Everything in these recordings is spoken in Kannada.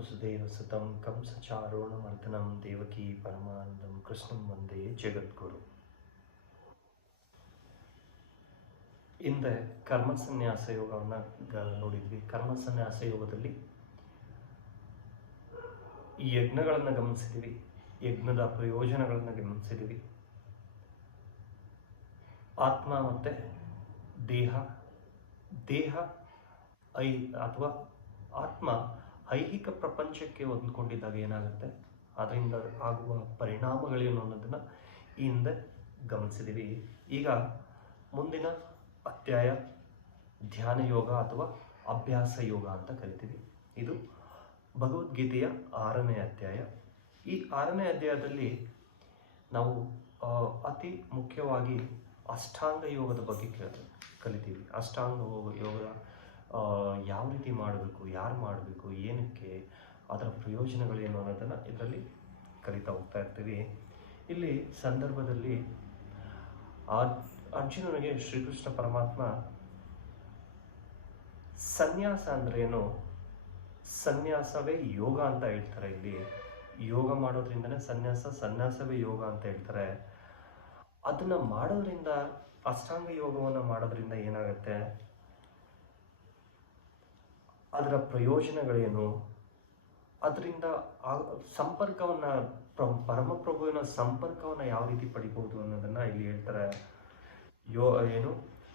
ವಸುದೇವಸುತಂ ಕಂಸಚಾರೋಣಮರ್ದನಂ ದೇವಕೀ ಪರಮಾನಂದಂ ಕೃಷ್ಣಂ ವಂದೇ ಜಗದ್ಗುರು. ಹಿಂದೆ ಕರ್ಮಸನ್ಯಾಸ ಯೋಗವನ್ನು ನೋಡಿದ್ವಿ. ಕರ್ಮಸನ್ಯಾಸ ಯೋಗದಲ್ಲಿ ಈ ಯಜ್ಞಗಳನ್ನು ಗಮನಿಸಿದ್ವಿ, ಯಜ್ಞದ ಪ್ರಯೋಜನಗಳನ್ನು ಗಮನಿಸಿದ್ವಿ. ಆತ್ಮ ಮತ್ತು ದೇಹ ಅಥವಾ ಆತ್ಮ ಐಹಿಕ ಪ್ರಪಂಚಕ್ಕೆ ಹೊಂದ್ಕೊಂಡಿದ್ದಾಗ ಏನಾಗುತ್ತೆ, ಅದರಿಂದ ಆಗುವ ಪರಿಣಾಮಗಳೇನು ಅನ್ನೋದನ್ನು ಈ ಹಿಂದೆ ಗಮನಿಸಿದ್ದೀವಿ. ಈಗ ಮುಂದಿನ ಅಧ್ಯಾಯ ಧ್ಯಾನ ಯೋಗ ಅಥವಾ ಅಭ್ಯಾಸ ಯೋಗ ಅಂತ ಕರಿತೀವಿ. ಇದು ಭಗವದ್ಗೀತೆಯ 6ನೇ ಅಧ್ಯಾಯ. ಈ 6ನೇ ಅಧ್ಯಾಯದಲ್ಲಿ ನಾವು ಅತಿ ಮುಖ್ಯವಾಗಿ ಅಷ್ಟಾಂಗ ಯೋಗದ ಬಗ್ಗೆ ಕಲಿತೀವಿ. ಅಷ್ಟಾಂಗ ಯೋಗ ಯಾವ ರೀತಿ ಮಾಡಬೇಕು, ಯಾರು ಮಾಡಬೇಕು, ಏನಕ್ಕೆ, ಅದರ ಪ್ರಯೋಜನಗಳೇನು ಅನ್ನೋದನ್ನು ಇದರಲ್ಲಿ ಕಲಿತಾ ಹೋಗ್ತಾ ಇರ್ತೀವಿ. ಇಲ್ಲಿ ಸಂದರ್ಭದಲ್ಲಿ ಅರ್ಜುನನಿಗೆ ಶ್ರೀಕೃಷ್ಣ ಪರಮಾತ್ಮ ಸನ್ಯಾಸ ಅಂದ್ರೇನು, ಸನ್ಯಾಸವೇ ಯೋಗ ಅಂತ ಹೇಳ್ತಾರೆ. ಇಲ್ಲಿ ಯೋಗ ಮಾಡೋದ್ರಿಂದನೇ ಸನ್ಯಾಸವೇ ಯೋಗ ಅಂತ ಹೇಳ್ತಾರೆ. ಅದನ್ನು ಮಾಡೋದ್ರಿಂದ, ಅಷ್ಟಾಂಗ ಯೋಗವನ್ನು ಮಾಡೋದ್ರಿಂದ ಏನಾಗುತ್ತೆ, ಅದರ ಪ್ರಯೋಜನಗಳೇನು, ಅದರಿಂದ ಸಂಪರ್ಕವನ್ನು ಪರಮಪ್ರಭುವಿನ ಸಂಪರ್ಕವನ್ನು ಯಾವ ರೀತಿ ಪಡಿಬಹುದು ಅನ್ನೋದನ್ನು ಇಲ್ಲಿ ಹೇಳ್ತಾರೆ.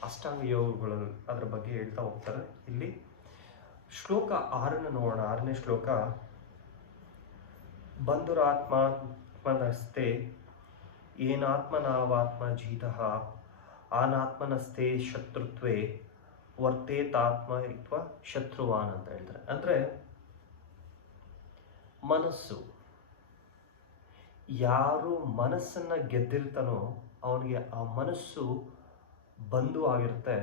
ಅಷ್ಟಾಂಗ ಯೋಗಗಳು ಅದರ ಬಗ್ಗೆ ಹೇಳ್ತಾ ಹೋಗ್ತಾರೆ. ಇಲ್ಲಿ ಶ್ಲೋಕ 6ನ್ನು ನೋಡೋಣ. 6ನೇ ಶ್ಲೋಕ, ಬಂಧುರಾತ್ಮನಸ್ತೆ ಏನಾತ್ಮನಾವಾತ್ಮ ಜೀತಃ ಆನಾತ್ಮನಸ್ತೆ ಶತ್ರುತ್ವೇ ವರ್ತೇತಾತ್ಮ ಶತ್ರುವಾನ್ ಅಂತ ಹೇಳ್ತಾರೆ. ಅಂದರೆ ಮನಸ್ಸು, ಯಾರು ಮನಸ್ಸನ್ನು ಗೆದ್ದಿರ್ತಾನೋ ಅವನಿಗೆ ಆ ಮನಸ್ಸು ಬಂಧು ಆಗಿರುತ್ತೆ.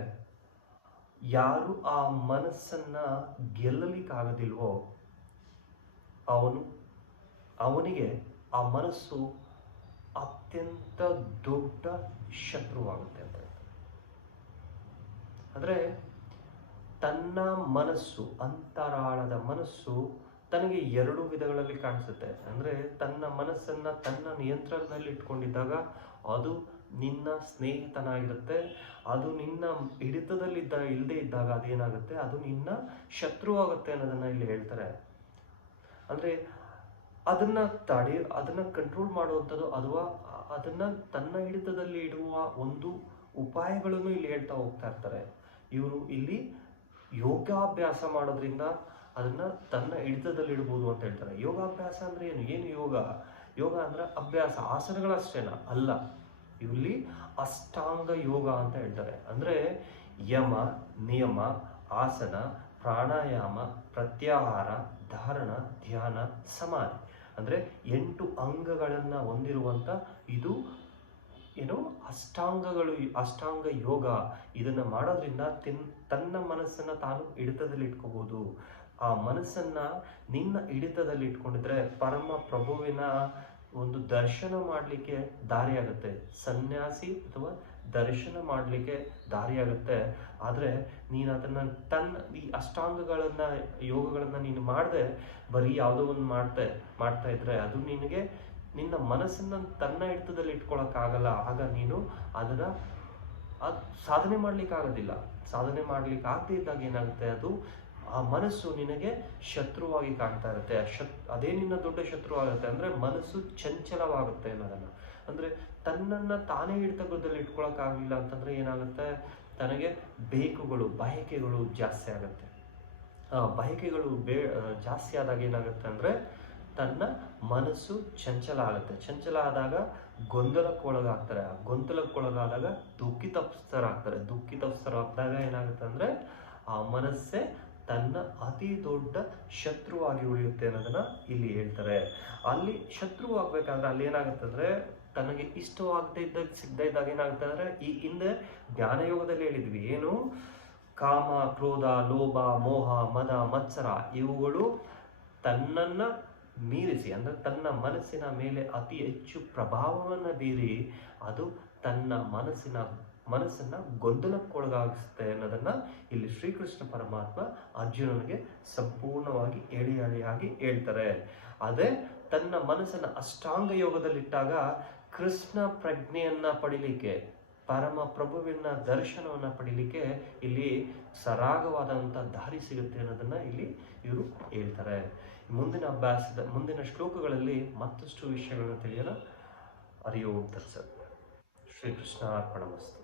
ಯಾರು ಆ ಮನಸ್ಸನ್ನು ಗೆಲ್ಲಲಿಕ್ಕಾಗೋದಿಲ್ವೋ ಅವನಿಗೆ ಆ ಮನಸ್ಸು ಅತ್ಯಂತ ದೊಡ್ಡ ಶತ್ರುವಾಗುತ್ತೆ ಅಂತ. ಅಂದರೆ ತನ್ನ ಮನಸ್ಸು, ಅಂತರಾಳದ ಮನಸ್ಸು ತನಗೆ 2 ವಿಧಗಳಲ್ಲಿ ಕಾಣಿಸುತ್ತೆ. ಅಂದರೆ ತನ್ನ ಮನಸ್ಸನ್ನು ತನ್ನ ನಿಯಂತ್ರಣದಲ್ಲಿ ಇಟ್ಕೊಂಡಿದ್ದಾಗ ಅದು ನಿನ್ನ ಸ್ನೇಹಿತನಾಗಿರುತ್ತೆ. ಅದು ನಿನ್ನ ಇಲ್ಲದೆ ಇದ್ದಾಗ ಅದೇನಾಗುತ್ತೆ, ಅದು ನಿನ್ನ ಶತ್ರುವಾಗುತ್ತೆ ಅನ್ನೋದನ್ನು ಇಲ್ಲಿ ಹೇಳ್ತಾರೆ. ಅಂದರೆ ಅದನ್ನು ಕಂಟ್ರೋಲ್ ಮಾಡುವಂಥದ್ದು ಅಥವಾ ಅದನ್ನು ತನ್ನ ಹಿಡಿತದಲ್ಲಿ ಇಡುವ ಒಂದು ಉಪಾಯಗಳನ್ನು ಇಲ್ಲಿ ಹೇಳ್ತಾ ಹೋಗ್ತಾ ಇರ್ತಾರೆ. ಇವರು ಇಲ್ಲಿ ಯೋಗಾಭ್ಯಾಸ ಮಾಡೋದ್ರಿಂದ ಅದನ್ನು ತನ್ನ ಹಿಡಿತದಲ್ಲಿ ಇಡ್ಬೋದು ಅಂತ ಹೇಳ್ತಾರೆ. ಯೋಗಾಭ್ಯಾಸ ಅಂದರೆ ಏನು ಯೋಗ ಅಂದರೆ ಅಭ್ಯಾಸ, ಆಸನಗಳಷ್ಟೇನಾ? ಅಲ್ಲ, ಇಲ್ಲಿ ಅಷ್ಟಾಂಗ ಯೋಗ ಅಂತ ಹೇಳ್ತಾರೆ. ಅಂದರೆ ಯಮ, ನಿಯಮ, ಆಸನ, ಪ್ರಾಣಾಯಾಮ, ಪ್ರತ್ಯಾಹಾರ, ಧಾರಣ, ಧ್ಯಾನ, ಸಮಾಧಿ, ಅಂದರೆ 8 ಅಂಗಗಳನ್ನು ಹೊಂದಿರುವಂಥ ಇದು ಅಷ್ಟಾಂಗ ಯೋಗ. ಇದನ್ನು ಮಾಡೋದ್ರಿಂದ ತನ್ನ ಮನಸ್ಸನ್ನು ತಾನು ಹಿಡಿತದಲ್ಲಿ ಇಟ್ಕೋಬಹುದು. ಆ ಮನಸ್ಸನ್ನು ನಿನ್ನ ಹಿಡಿತದಲ್ಲಿ ಇಟ್ಕೊಂಡಿದ್ರೆ ಪರಮ ಪ್ರಭುವಿನ ಒಂದು ದರ್ಶನ ಮಾಡಲಿಕ್ಕೆ ದಾರಿಯಾಗುತ್ತೆ. ಸನ್ಯಾಸಿ ಅಥವಾ ದರ್ಶನ ಮಾಡಲಿಕ್ಕೆ ದಾರಿಯಾಗುತ್ತೆ. ಆದರೆ ನೀನು ಅದನ್ನು ಈ ಅಷ್ಟಾಂಗಗಳನ್ನು ಯೋಗಗಳನ್ನು ನೀನು ಮಾಡದೆ ಬರೀ ಯಾವುದೋ ಒಂದು ಮಾಡ್ತಾ ಇದ್ರೆ ಅದು ನಿನಗೆ ನಿನ್ನ ಮನಸ್ಸನ್ನು ತನ್ನ ಹಿಡಿತದಲ್ಲಿ ಇಟ್ಕೊಳ್ಳೋಕ್ಕಾಗಲ್ಲ. ಆಗ ನೀನು ಅದನ್ನು ಸಾಧನೆ ಮಾಡಲಿಕ್ಕಾಗೋದಿಲ್ಲ. ಸಾಧನೆ ಮಾಡಲಿಕ್ಕೆ ಆಗದೇ ಇದ್ದಾಗ ಏನಾಗುತ್ತೆ, ಅದು ಆ ಮನಸ್ಸು ನಿನಗೆ ಶತ್ರುವಾಗಿ ಕಾಣ್ತಾ ಇರುತ್ತೆ. ಅದೇ ನಿನ್ನ ದೊಡ್ಡ ಶತ್ರು ಆಗುತ್ತೆ. ಅಂದರೆ ಮನಸ್ಸು ಚಂಚಲವಾಗುತ್ತೆ ಅನ್ನೋದನ್ನು. ಅಂದರೆ ತನ್ನನ್ನು ತಾನೇ ಹಿಡಿತದಲ್ಲಿ ಇಟ್ಕೊಳ್ಳೋಕ್ಕಾಗಲಿಲ್ಲ ಅಂತಂದರೆ ಏನಾಗುತ್ತೆ, ತನಗೆ ಬಯಕೆಗಳು ಜಾಸ್ತಿ ಆಗುತ್ತೆ. ಬಯಕೆಗಳು ಜಾಸ್ತಿ ಆದಾಗ ಏನಾಗುತ್ತೆ ಅಂದರೆ ತನ್ನ ಮನಸ್ಸು ಚಂಚಲ ಆಗುತ್ತೆ. ಚಂಚಲ ಆದಾಗ ಗೊಂದಲಕ್ಕೊಳಗಾಗ್ತಾರೆ. ಆ ಗೊಂದಲಕ್ಕೊಳಗಾದಾಗ ದುಃಖಿತಸ್ಥರಾಗ್ತಾರೆ. ಏನಾಗುತ್ತೆ ಅಂದರೆ ಆ ಮನಸ್ಸೇ ತನ್ನ ಅತಿ ದೊಡ್ಡ ಶತ್ರುವಾಗಿ ಉಳಿಯುತ್ತೆ ಅನ್ನೋದನ್ನ ಇಲ್ಲಿ ಹೇಳ್ತಾರೆ. ಅಲ್ಲಿ ಶತ್ರು ಆಗ್ಬೇಕಾದ್ರೆ ಅಲ್ಲಿ ಏನಾಗುತ್ತೆ ಅಂದರೆ ತನಗೆ ಇಷ್ಟವಾಗದೇ ಸಿಗದೇ ಇದ್ದಾಗ ಏನಾಗುತ್ತೆ ಅಂದರೆ ಈ ಹಿಂದೆ ಜ್ಞಾನಯೋಗದಲ್ಲಿ ಹೇಳಿದ್ವಿ, ಏನು ಕಾಮ, ಕ್ರೋಧ, ಲೋಭ, ಮೋಹ, ಮದ, ಮತ್ಸರ ಇವುಗಳು ತನ್ನನ್ನು ಮೀರಿಸಿ, ಅಂದರೆ ತನ್ನ ಮನಸ್ಸಿನ ಮೇಲೆ ಅತಿ ಹೆಚ್ಚು ಪ್ರಭಾವವನ್ನು ಬೀರಿ ಅದು ತನ್ನ ಮನಸ್ಸಿನ ಮನಸ್ಸನ್ನ ಗೊಂದಲಕ್ಕೊಳಗಾಗಿಸುತ್ತೆ ಅನ್ನೋದನ್ನ ಇಲ್ಲಿ ಶ್ರೀಕೃಷ್ಣ ಪರಮಾತ್ಮ ಅರ್ಜುನನಿಗೆ ಸಂಪೂರ್ಣವಾಗಿ ಎಳೆಯಾಗಿ ಹೇಳ್ತಾರೆ. ಅದೇ ತನ್ನ ಮನಸ್ಸನ್ನ ಅಷ್ಟಾಂಗ ಯೋಗದಲ್ಲಿಟ್ಟಾಗ ಕೃಷ್ಣ ಪ್ರಜ್ಞೆಯನ್ನ ಪಡಿಲಿಕ್ಕೆ, ಪರಮ ಪ್ರಭುವಿನ ದರ್ಶನವನ್ನ ಪಡಿಲಿಕ್ಕೆ ಇಲ್ಲಿ ಸರಾಗವಾದಂಥ ದಾರಿ ಸಿಗುತ್ತೆ ಅನ್ನೋದನ್ನ ಇಲ್ಲಿ ಇವರು ಹೇಳ್ತಾರೆ. ಮುಂದಿನ ಶ್ಲೋಕಗಳಲ್ಲಿ ಮತ್ತಷ್ಟು ವಿಷಯಗಳನ್ನು ತಿಳಿಯಲು ಹರಿ ಓಂ ತತ್ಸತ್. ಶ್ರೀಕೃಷ್ಣ ಅರ್ಪಣಮಸ್ತು.